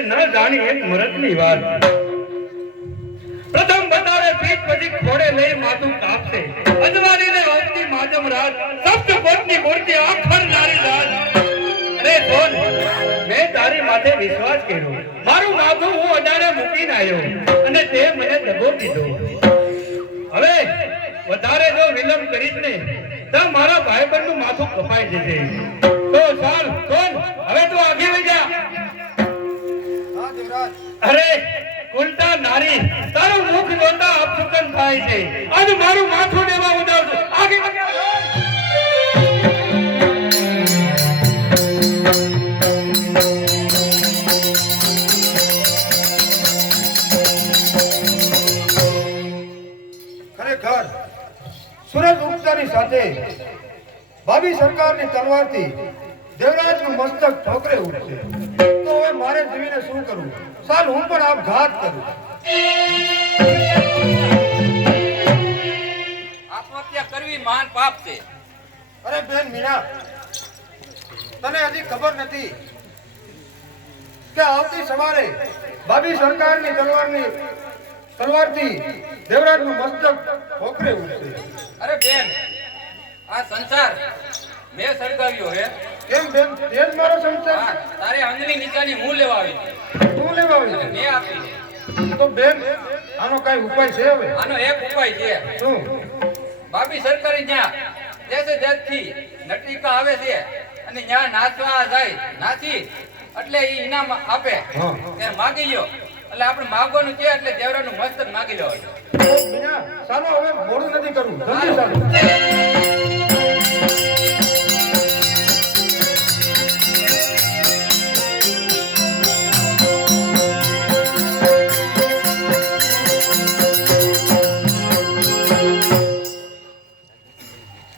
ન જાણી એક મરદની વાત પ્રથમ બતાવે પીઠ પછી ખોડે લઈ માથું કાપશે અજવારીને વાગતી માજમ રાત સપ્ત કોટની મૂર્તિ આખર નારી રાત અરે સોન મેં તારી માથે વિશ્વાસ કર્યો મારું માથું હું અડારે મૂકીને આવ્યો અને તે મને દગો દીધો હવે વધારે જો વિલંબ કરીશ ને તો મારા ભાઈબંધનું માથું કપાઈ જશે તો ચાલ કોણ હવે તું આગે લઈ જા હા દેવરાજ અરે ઉલટા નારી તારું મુખ જોતા અપશુકન થાય છે આજ મારું માથું દેવા ઉડાવજો આગે ખરેખર સૂરજ ઉગતાની સાથે ભાભી સરકારની તલવારથી દેવરાજનું મસ્તક ઠોકરે ઉઠશે તો હવે મારે જીવીને શું કરવું સાલ હું પણ આપઘાત કરું આત્મહત્યા કરવી મહાન પાપ છે અરે બેન મીના તને હજી ખબર નથી કે આવતી સવારે ભાભી સરકારની તલવારથી દેવરાજનું મસ્તક ઠોકરે ઉઠશે અરે બેન આ સંસાર મેં સળગાવ્યો હે કેમ બેન તે જ મારો સંસાર હા, તારે અંગની નીચાની હું લેવા આવી તું લેવા આવી અને મેં આપી છે. તો બેન આનો કઈ ઉપાય છે હવે આનો એક ઉપાય છે શું ભાભી સરકારી જ્યાં દેશે દેશથી નટરિકા આવે છે અને જ્યાં નાચવા જાય નાચી એટલે ઈ ઇનામ આપે હા. ત્યારે માગી લ્યો એટલે આપણે માગવાનું છે એટલે દેવરાનું મસ્તક માગી લેવાનું મીના ચાલો હવે મોડું નથી કરવું જલ્દી ચાલો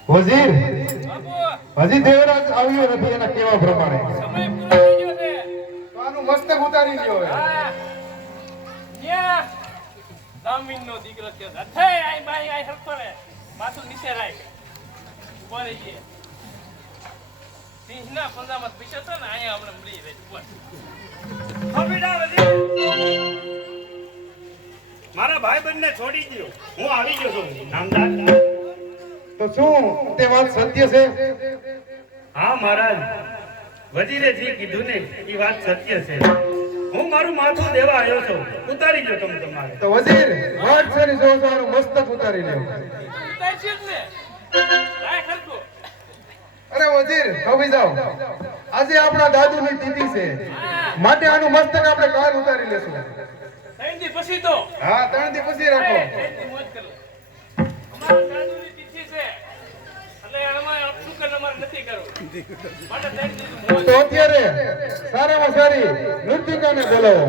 વજીર હજી દેવરાજ આવ્યો નથી એના કેવા પ્રમાણે સમય પૂરો થઈ ગયો છે. તો આનું મસ્તક ઉતારી લ્યો હવે હા. ન્યા દામીનનો દીકરો છે. અથે આઈ બાઈ આઈ હરખો રે. માથું નીચે રાખ. ઉભો રહીએ. સિંહના પંજામાં પીછે તો ને અહીંયા હમણાં મળી રહે. ઉભો. હબીડા વજી મારા ભાઈબંધને છોડી દો હું આવી ગયો છું નામદાર તો શું તે વાત સત્ય છે હા મહારાજ વજીરે જે કીધું ને એ વાત સત્ય છે હું મારું માથું દેવા આવ્યો છું ઉતારી ગયો તમે તમારે તો વજીર વાત છે ને જો આનું મસ્તક ઉતારી લ્યો ઉતાર છે જ ને. રાખ હરખો. અરે વજીર કભી જાઓ આજે આપણા દાદુની તિથિ છે માટે આનું મસ્તક આપણે કાલ ઉતારી લેશું 3 દી પછી તો. હા 3 દી પછી રાખો 3 દી મોજ કરો. અમારા દાદુની તિથિ છે. એટલે અમારે અપશુકન અમારે નથી કરવું. માટે 3 દી મોજ. તો અત્યારે સારામાં સારી નૃત્યકાને બોલાવો